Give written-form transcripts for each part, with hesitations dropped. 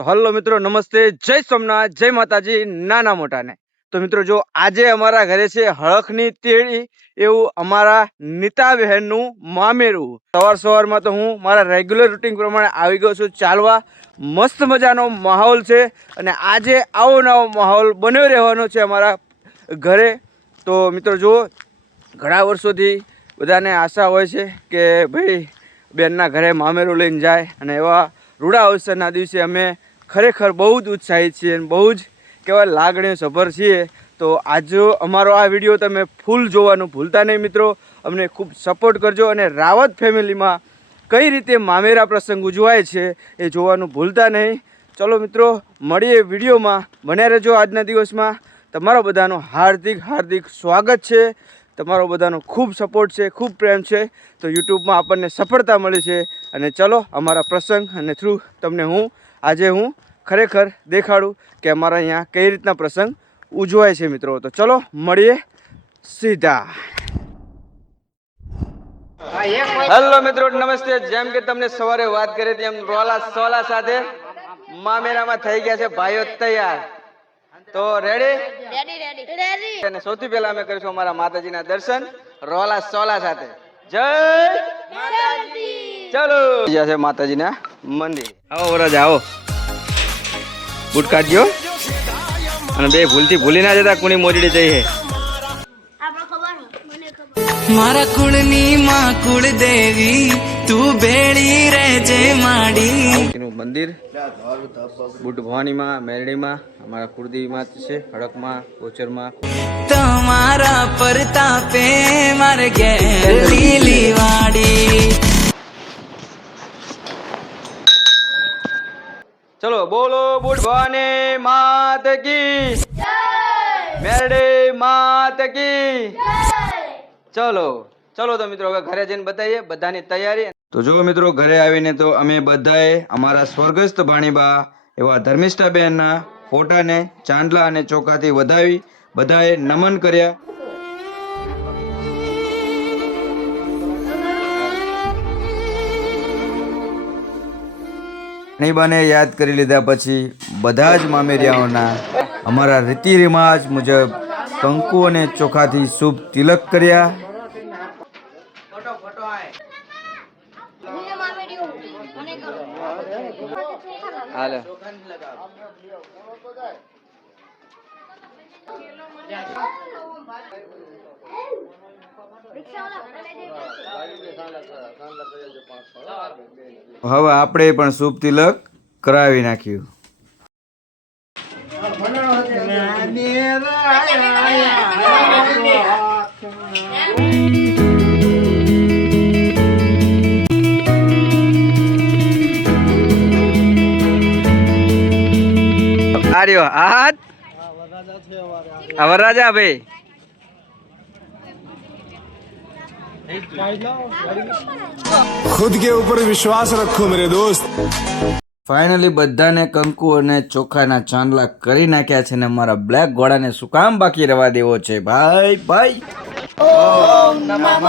તો હલો મિત્રો, નમસ્તે, જય સોમનાથ, જય માતાજી, નાના મોટાને. તો મિત્રો જો આજે અમારા ઘરે છે હળખની તેડી, એવું અમારા નીતા બહેનનું મામેરું. સવારમાં તો હું મારા રેગ્યુલર રૂટીન પ્રમાણે આવી ગયો છું ચાલવા. મસ્ત મજાનો માહોલ છે અને આજે આવો નવો માહોલ બન્યો રહેવાનો છે અમારા ઘરે. તો મિત્રો જુઓ, ઘણા વર્ષોથી બધાને આશા હોય છે કે ભાઈ બેનના ઘરે મામેરું લઈને જાય, અને એવા રૂડા અવસરના દિવસે અમે ખરેખર બહુ જ ઉત્સાહિત છીએ અને બહુ જ કહેવાય લાગણીઓ સભર છીએ. તો આજે અમારો આ વિડીયો તમે ફૂલ જોવાનું ભૂલતા નહીં મિત્રો. અમને ખૂબ સપોર્ટ કરજો અને રાવત ફેમિલીમાં કઈ રીતે મામેરા પ્રસંગ ઉજવાય છે એ જોવાનું ભૂલતા નહીં. ચલો મિત્રો, મળીએ વિડીયોમાં, બન્યા રહેજો. આજના દિવસમાં તમારો બધાનો હાર્દિક હાર્દિક સ્વાગત છે. તમારો બધાનો ખૂબ સપોર્ટ છે, ખૂબ પ્રેમ છે. તો યુટ્યુબમાં આપણને સફળતા મળી છે. અને ચલો અમારા પ્રસંગ અને થ્રુ તમને આજે હું ખરેખર દેખાડું કે અમારા અહીંયા કઈ રીતના પ્રસંગ ઉજવાય છે મિત્રો. તો ચલો મળીએ સીધા. હેલો મિત્રો, નમસ્તે. જેમ કે તમને સવારે વાત કરી હતી એમ રોલા સોલા સાથે મામેરામાં થઈ ગયા છે ભાઈઓ તૈયાર. તો રેડી? અને સૌથી પહેલા અમે કરીશું અમારા માતાજીના દર્શન રોલા સોલા સાથે. જય માતાજી. ચલો જ્યાં છે માતાજીના મંદિર. આવો વરાજ, આવો. બૂટ કાઢજો અને બે ભૂલથી ભૂલી ના જતા કોની મોજડી જઈ હે. મારા કુળની માં કુળ દેવી તું બેડી રહેજે માડી. મંદિર બુટ ભવાનીમાં, મેરડીમાં, અમારા કુળદેવીમાં છે, હડકમાં, ગોચરમાં. તમારા પરતાપે મારે ઘેર લીલી વાડી. ચલો બોલો બુટ ભવાની માત કી જય, મેરડી માત કી જય. ચલો ચલો તો મિત્રો હવે ઘરે જઈને બતાવીએ બધાની તૈયારી. તો જો મિત્રો, ઘરે આવીને તો અમે બધાએ અમારા સ્વર્ગસ્થ ભાણીબા એવા ધર્મિષ્ઠા બહેનના ફોટાને ચાંદલા અને ચોખાથી વધાવી બધાએ નમન કર્યા. ભાણીબાને યાદ કરી લીધા પછી બધા જ મામેરિયાઓના અમારા રીતિ રિવાજ મુજબ કંકુ અને ચોખાથી શુભ તિલક કર્યા. હવે આપણે પણ શુભ તિલક કરાવી નાખ્યું. આર્યો હાથ વરરાજા ભાઈ. खुद के ऊपर विश्वास रखो मेरे दोस्त. ફાઇનલી બધાને કંકુ અને ચોખાના ચાંદલા કરી નાખ્યા છે ને મારા બ્લેક ઘોડાને શું કામ બાકી રહેવા દેવો છે ભાઈ ભાઈ. ઓમ નમઃ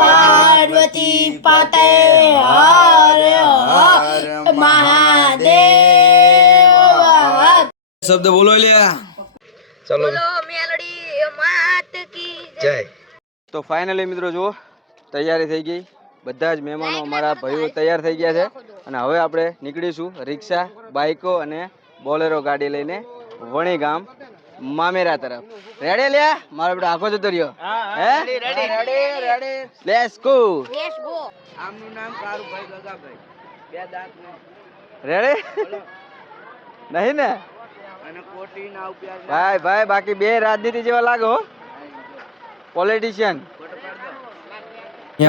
પાર્વતી પતે હર હર મહાદેવ. શબ્દ બોલો લ્યા. ચલો બોલો મેલડી માત કી જય. તો ફાઇનલી મિત્રો જુઓ, તૈયારી થઈ ગઈ. બધા જ મહેમાનો અમારા ભાઈઓ તૈયાર થઈ ગયા છે અને હવે આપણે નીકળીશું રિક્ષા, બાઈકો અને બોલેરો ગાડી લઈને વણી ગામ મામેરા તરફ. રેડી લ્યા? મારો બેટો આખો જતો રહ્યો. હે રેડી? Let's go. આમનું નામ કારુભાઈ ગગાભાઈ, બે દાંત ને. રેડી નહીં ને? અને કોટી ના ઉપર ભાઈ ભાઈ, બાકી બે રાજનીતિ જેવા લાગો, પોલિટિશિયન.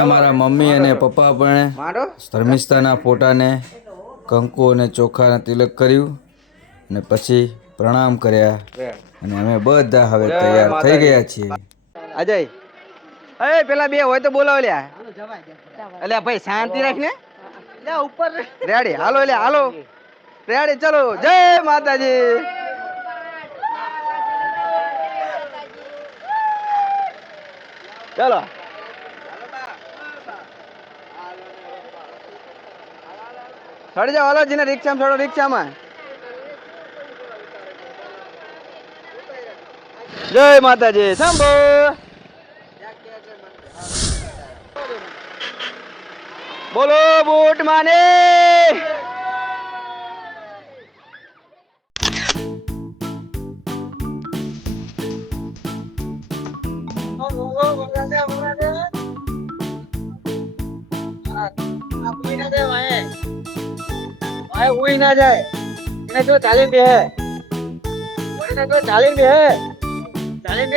અમારા મમ્મી અને પપ્પા પણ ધર્મિષ્ઠાના ફોટાને કંકુ અને ચોખાના તિલક કર્યું અને પછી પ્રણામ કર્યા અને અમે બધા હવે તૈયાર થઈ ગયા છીએ. અજય, એ પેલા બે હોય તો બોલાવો લ્યા. અલ્યા ભાઈ શાંતિ રાખ ને. ઉપર રેડી? હાલો લ્યા, હાલો રેડી. ચલો જય માતાજી. ચલો ચડી જાઓ. હાલો, જેને રિક્ષામાં ચડો, રિક્ષામાં. જય માતાજી શંભો. બોલો બુટ માને. ઉઈ ના જાય એને જો ચાલી બે એને જો ચાલી બે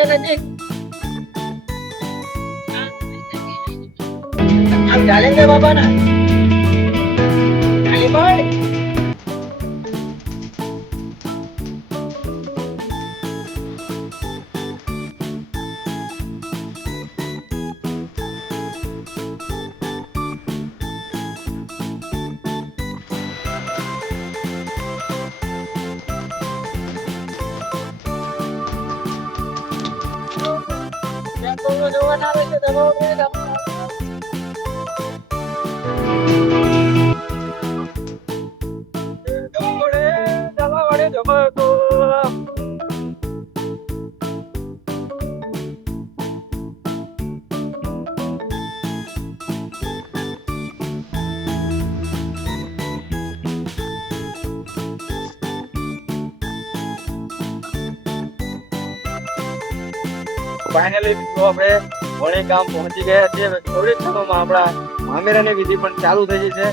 નથી આમ ચાલી બે બાબા ના ચાલી ભાઈ ફાઇનલી મિત્રો આપણે વણી ગામ પહોંચી ગયા છીએ. થોડી ક્ષણોમાં આપણા મામેરાની વિધિ પણ ચાલુ થઈ છે.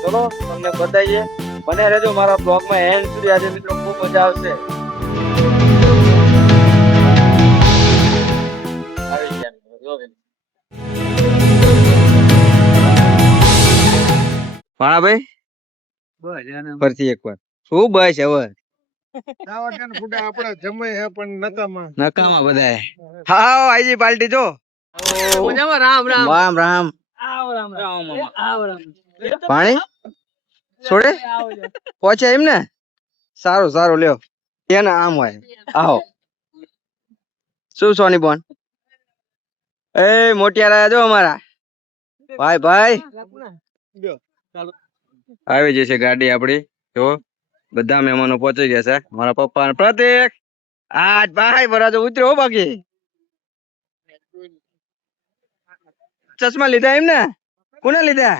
ચલો તમને બતાવીએ. બને રહેજો મારા બ્લોગમાં એન્ડ સુધી. આજે મિત્રો ખૂબ મજા આવશે. આવી ગયા મિત્રો, જો ભાઈ. ભાણાભાઈ ફરતી એકવાર શું બસ હવે આપડે જમે હે પણ નકામાં નકામાં બધાય. હા આઈજી પાર્ટી જો. રામ રામ રામ રામ. પાણી છોડે પહોંચે એમ ને. સારું સારું લ્યો એને આમ હોય. આવો શું સોની બોન એ મોટિયારા જો અમારા ભાઈ ભાઈ આવી જશે ગાડી આપડી. જો બધા મહેમાનો પહોંચી ગયા છે. મારા પપ્પા ને પ્રતિક આજ ભાઈ બરાજો ઉતર્યો બાકી ચશ્મા લીધા એમ ને કોને લીધા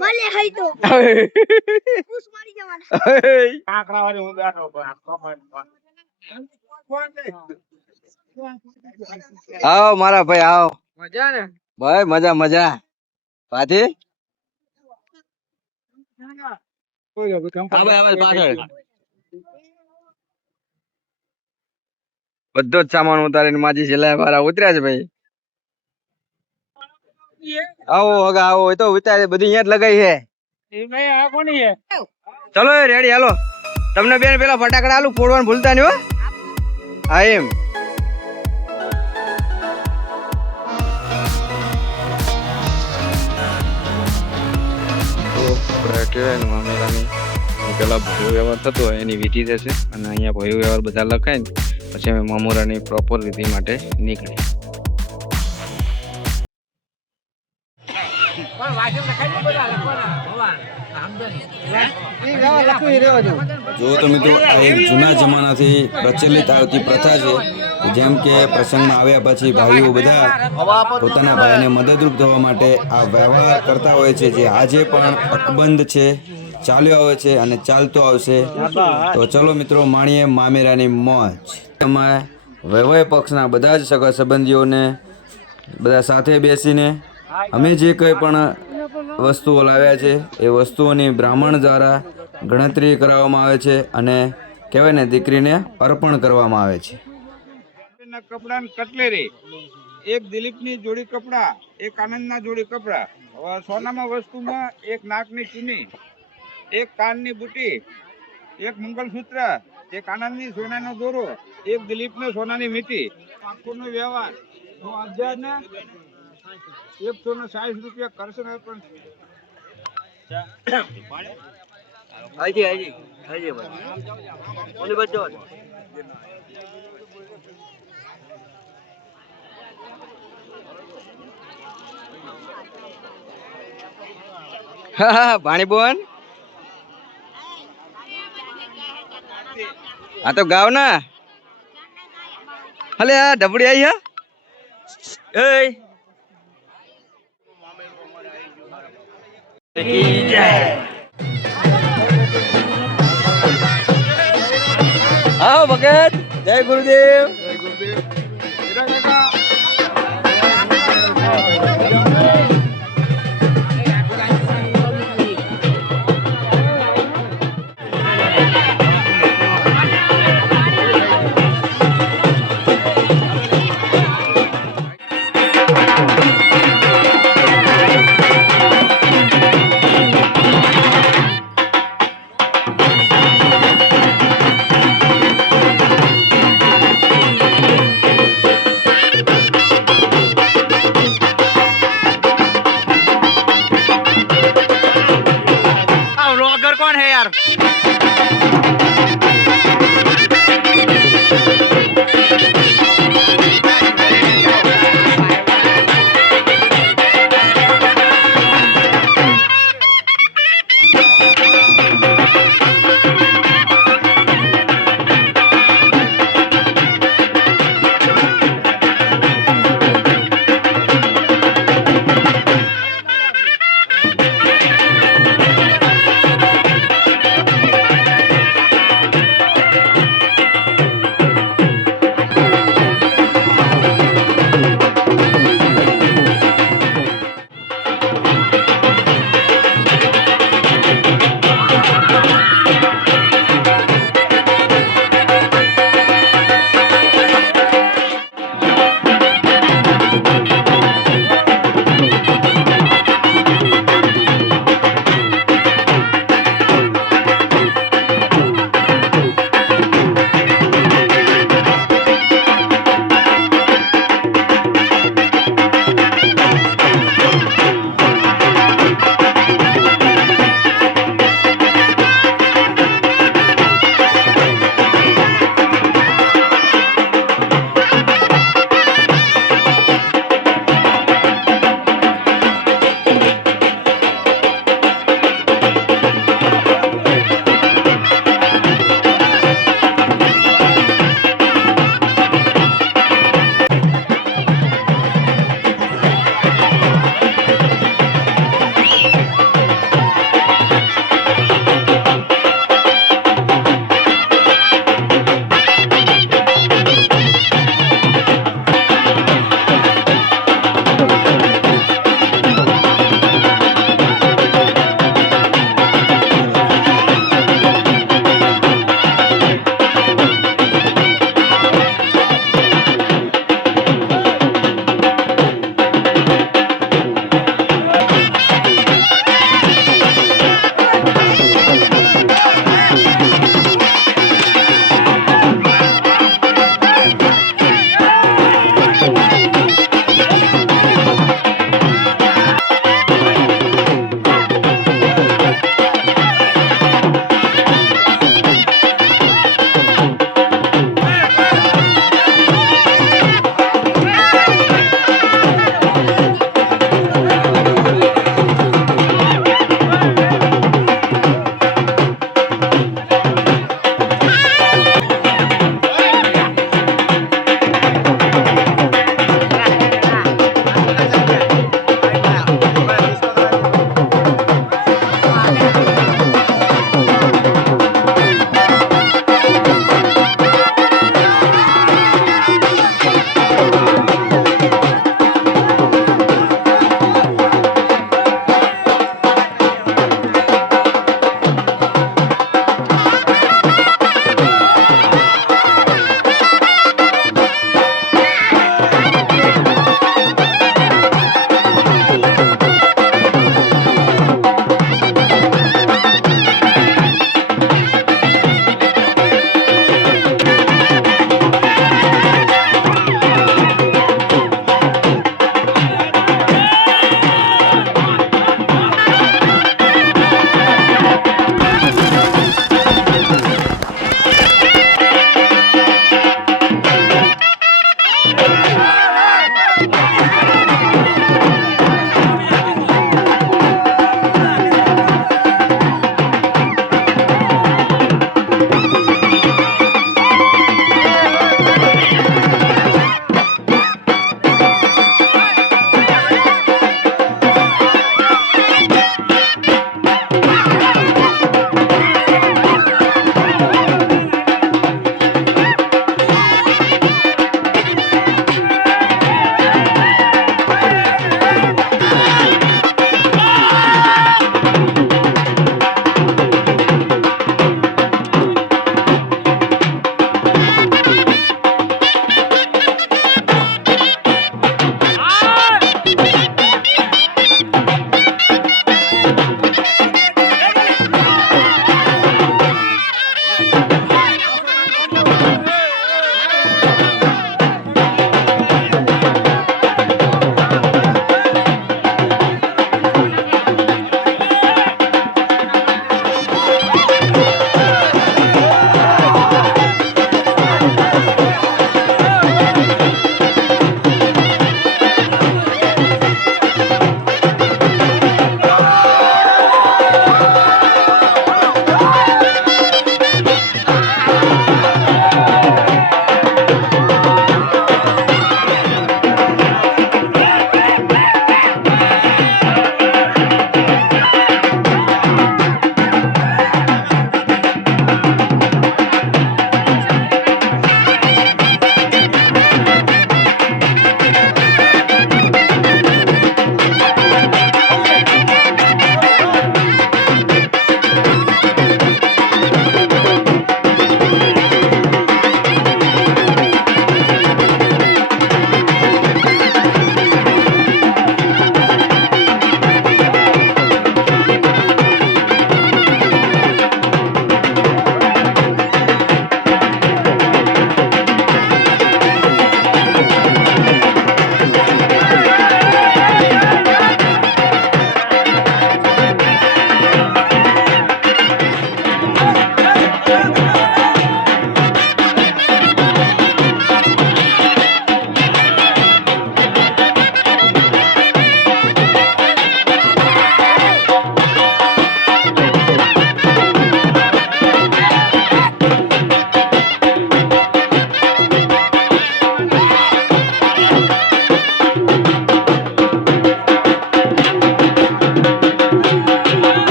ભલે હઈ તો પૂછ મારી જવાના કાંકરાવાળી હું બેઠો આવો મારા ભાઈ આવો. મજા ને ભાઈ મજા મજા. પાછી બધો જ સામાન ઉતારીને માજી છેલ્લા વાળા ઉતર્યા છે ભાઈ. આવો હગા આવો એ તો ઉતારે બધી અહીંયા જ લગાઈ છે. ચલો રેડી હાલો. તમને બેન પેલા ફટાકડા આલુ ફોડવાનું ભૂલતા નહીં હો. હા એમ કહેવાય ને મામેરાની પેલા ભયો વ્યવહાર થતો હોય એની વિધિ થશે અને અહીંયા ભયો વ્યવહાર બધા લખાય ને પછી અમે મામોરાની પ્રોપર વિધિ માટે નીકળીએ. જો તો મિત્રો આ એક જૂના જમાનાથી પ્રચલિત આવતી પ્રથા છે. જેમ કે પ્રસંગમાં આવ્યા પછી ભાઈઓ બધા પોતાના ભાઈને મદદરૂપ થવા માટે આ વ્યવહાર કરતા હોય છે, જે આજે પણ અકબંધ છે, ચાલ્યો આવે છે અને ચાલતો આવશે. તો ચલો મિત્રો માણીએ મામેરાની મોજ. અમારે વૈવાહિક પક્ષના બધા જ સગા સંબંધીઓને બધા સાથે બેસીને અમે જે કંઈ પણ વસ્તુઓ લાવ્યા છે એ વસ્તુઓની બ્રાહ્મણ દ્વારા ગણતરી કરવામાં આવે છે અને કહેવાય ને દીકરીને અર્પણ કરવામાં આવે છે. કપડા કટલેરી, એક દિલીપની જોડી કપડા, એક આનંદના જોડી કપડા. સોનામાં વસ્તુમાં એક નાકની ચૂની, એક કાનની બુટી, એક મંગલસૂત્ર, એક આનંદની સોનાનો દોરો, એક દિલીપને સોનાની મીઠી. આખોનો વ્યવહાર 160 રૂપિયા કરશે ને પણ ભાણી બોન આ તો ગાવ ના હલે આ ડબડી આવી હે હા ભગત જય ગુરુદેવ.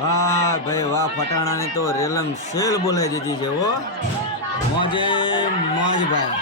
વાહ ભાઈ વાહ, ફટાણાની તો રેલમ સેલ બોલાવી દીધી છે હો. મોજે મોજ ભાઈ.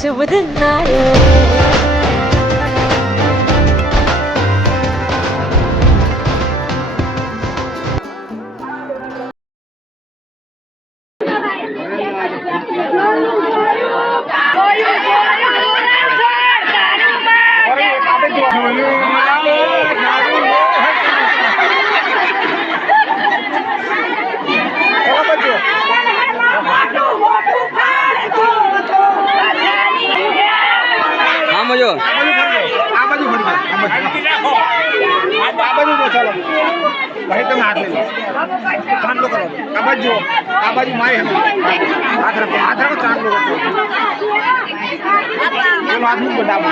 શુભ દિન આવ્યો. આમ જો આ બાજુ ફરી જાઓ. આ બાજુ જો ચાલો ભાઈ તમે હાથ લઈ લો. ચાંદલો કરો આ બાજુ જુઓ. આ બાજુ મારી હાથ રાખો ચાંદલો કરો. પેલો હાથ મૂકો ડાબો.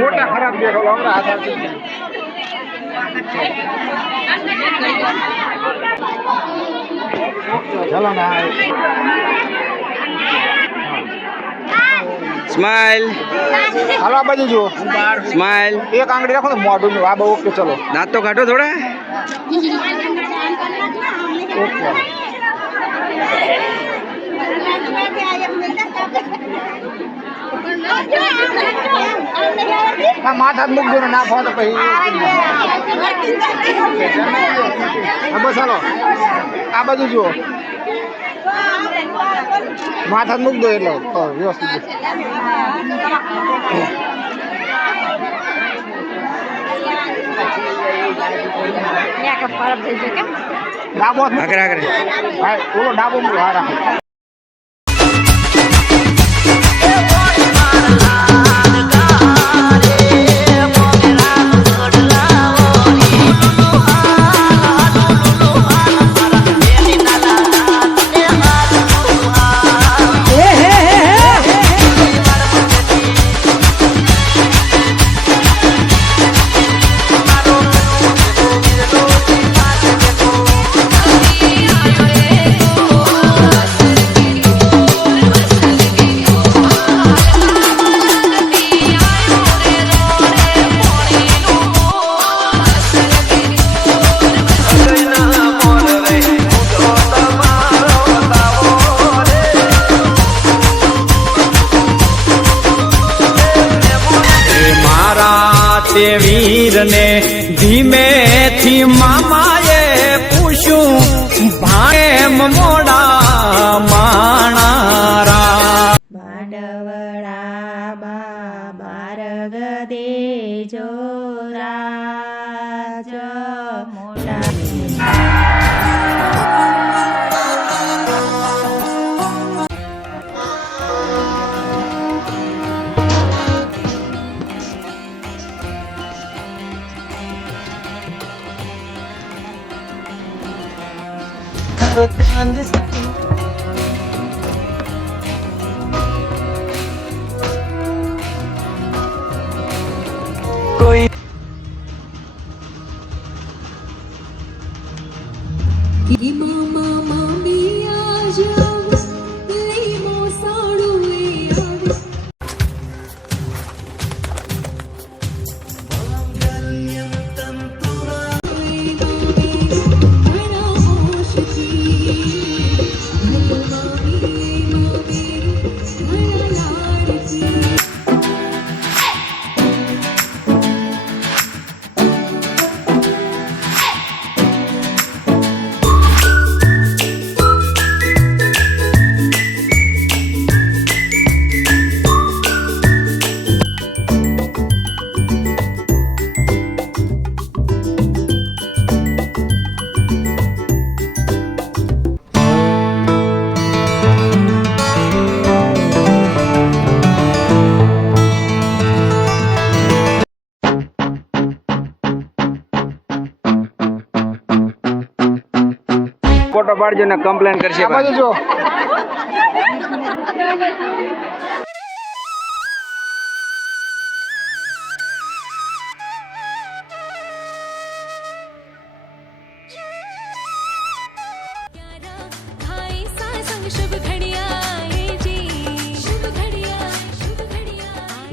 મોટા ખરાબ દેખો હમણાં હાથ આપી ચલો ના સ્માઈલ હાલો આ બાજુ જુઓ. સ્માઈલ. એક આંગળી રાખો ને મોઢું આ બહુ ઓકે ચલો દાંત તો કાઢો થોડા. ઓકે હા માથા મૂકજો ને ના ફો તો પછી હા બસ હાલો આ બાજુ જુઓ. માથા મૂક દો એટલે વ્યવસ્થિત ડાબો આગળ આગળ. ઓલો ડાબો મૂકો હા રાખો. હે હે તે વીરને ધીમેથી મામાએ પૂછ્યું ભાણેમ મોડા માણારા બાડવડા બારગ દેજો રાજ મોટા કોઈ ફોટો પાડજો ને કમ્પ્લેન કરશે આ બાજુ જો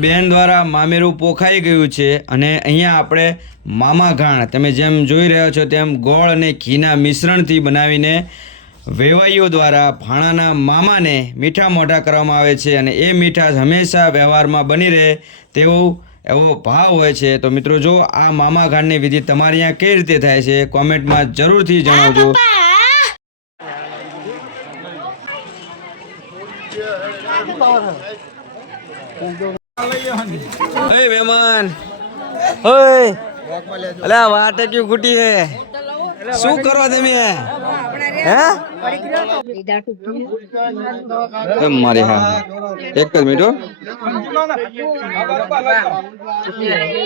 બેન દ્વારા મામેરું પોખાઈ ગયું છે અને અહીંયા આપણે મામા ઘાણ તમે જેમ જોઈ રહ્યા છો તેમ ગોળ અને ઘીના મિશ્રણથી બનાવીને વેવાઈઓ દ્વારા ભાણાના મામાને મીઠા મોઢા કરવામાં આવે છે અને એ મીઠાશ હંમેશા વ્યવહારમાં બની રહે તેવો એવો ભાવ હોય છે. તો મિત્રો જો આ મામા ઘાણની વિધિ તમારે અહીંયા કઈ રીતે થાય છે કોમેન્ટમાં જરૂરથી જણાવજો. ઓય મહેમાન ઓય અલા વાટે ક્યું ખૂટી હે શું કરો તમે હે મારી હા એક જ મિનિટ હો.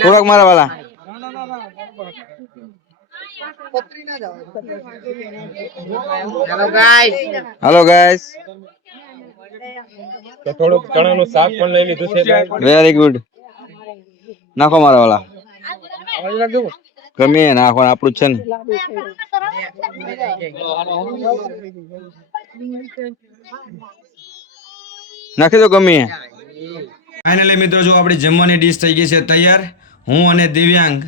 થોડાક મારા વાલા હેલો ગાઈસ તો થોડુંક ચણાનું શાક પણ લઈ લીધું છે વેરી ગુડ નાખો મારા વાલા ગમે એ નાખો આપણું જ છે ને નાખી દો ગમે ફાઇનલી મિત્રો જો આપણી જમવાની ડીશ થઈ ગઈ છે તૈયાર. હું અને દિવ્યાંગ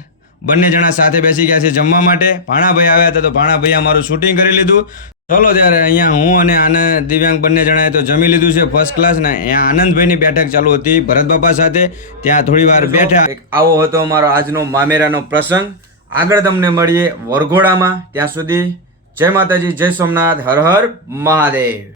બંને જણા સાથે બેસી ગયા છે જમવા માટે. ભાણાભાઈ આવ્યા હતા તો ભાણાભાઈ અમારું શૂટિંગ કરી લીધું. ચલો ત્યારે અહીંયા હું અને આનંદ દિવ્યાંગ બંને જણાએ તો જમી લીધું છે ફર્સ્ટ ક્લાસ ને અહીંયા આનંદભાઈની બેઠક ચાલુ હતી ભરત બાપા સાથે ત્યાં થોડી વાર બેઠા. આવો હતો અમારો આજનો મામેરાનો પ્રસંગ. આગળ તમને મળીએ વરઘોડામાં. ત્યાં સુધી જય માતાજી, જય સોમનાથ, હર હર મહાદેવ.